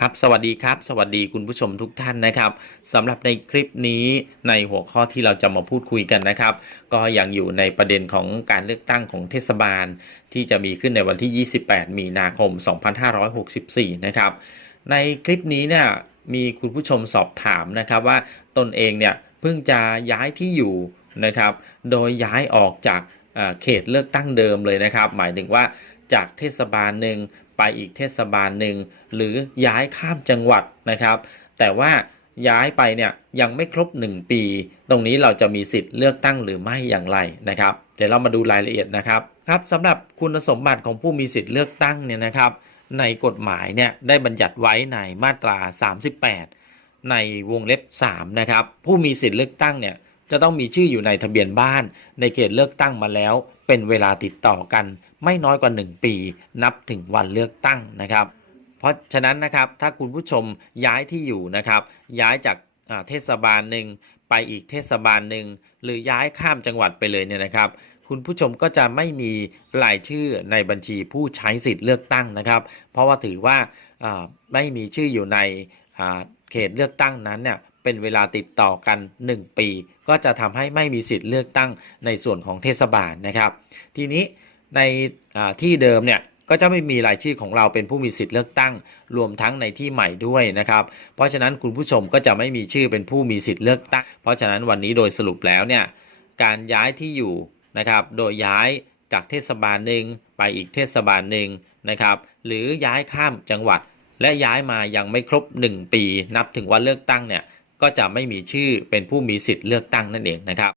ครับสวัสดีครับสวัสดีคุณผู้ชมทุกท่านนะครับสำหรับในคลิปนี้ในหัวข้อที่เราจะมาพูดคุยกันนะครับ ก็ยังอยู่ในประเด็นของการเลือกตั้งของเทศบาล ที่จะมีขึ้นในวันที่ 28 มีนาคม 2564 นะครับ ในคลิปนี้เนี่ยมีคุณผู้ชมสอบถามนะครับว่าตนเองเนี่ยเพิ่งจะย้ายที่อยู่นะครับ โดยย้ายออกจากเอ่อเขตเลือกตั้งเดิมเลยนะครับ หมายถึงว่าจากเทศบาลหนึ่ง ไปอีกเทศบาลหนึ่งหรือย้ายข้ามจังหวัดนะครับ แต่ว่าย้ายไปเนี่ยยังไม่ครบ 1 ปี ตรงนี้เราจะมีสิทธิ์เลือกตั้งหรือไม่อย่างไรนะครับ เดี๋ยวเรามาดูรายละเอียดนะครับครับสำหรับคุณสมบัติของผู้มีสิทธิ์เลือกตั้งเนี่ยนะครับ ในกฎหมายเนี่ยได้บัญญัติไว้ในมาตรา 38 ในวงเล็บ3นะครับผู้มีสิทธิ์เลือกตั้งเนี่ย จะต้องมีชื่ออยู่ในทะเบียนบ้าน ในเขตเลือกตั้งมาแล้ว เป็นเวลาติดต่อกัน ไม่น้อยกว่า 1 ปี นับถึงวันเลือกตั้งนะครับ เพราะฉะนั้นนะครับถ้าคุณผู้ชมย้ายที่อยู่นะครับ ย้ายจากเทศบาลหนึ่งไปอีกเทศบาลหนึ่งหรือย้ายข้ามจังหวัดไปเลยเนี่ยนะครับ คุณผู้ชมก็จะไม่มีรายชื่อในบัญชีผู้ใช้สิทธิ์เลือกตั้งนะครับ เพราะว่าถือว่าไม่มีชื่ออยู่ในเขตเลือกตั้งนั้นเนี่ย เป็นเวลาติดต่อกัน 1 ปี ก็จะทำให้ไม่มีสิทธิ์เลือกตั้งในส่วนของเทศบาลนะครับ ทีนี้ในที่เดิมเนี่ยก็จะไม่มีรายชื่อของเราเป็นผู้มีสิทธิ์เลือกตั้ง รวมทั้งในที่ใหม่ด้วยนะครับ เพราะฉะนั้นคุณผู้ชมก็จะไม่มีชื่อเป็นผู้มีสิทธิ์เลือกตั้ง เพราะฉะนั้นวันนี้โดยสรุปแล้วเนี่ยการย้ายที่อยู่นะครับ โดยย้ายจากเทศบาลหนึ่งไปอีกเทศบาลหนึ่งนะครับ หรือย้ายข้ามจังหวัด และย้ายมายังไม่ครบ 1 ปี นับถึงวันเลือกตั้งเนี่ย ก็จะไม่มีชื่อเป็นผู้มีสิทธิ์เลือกตั้งนั่นเองนะครับ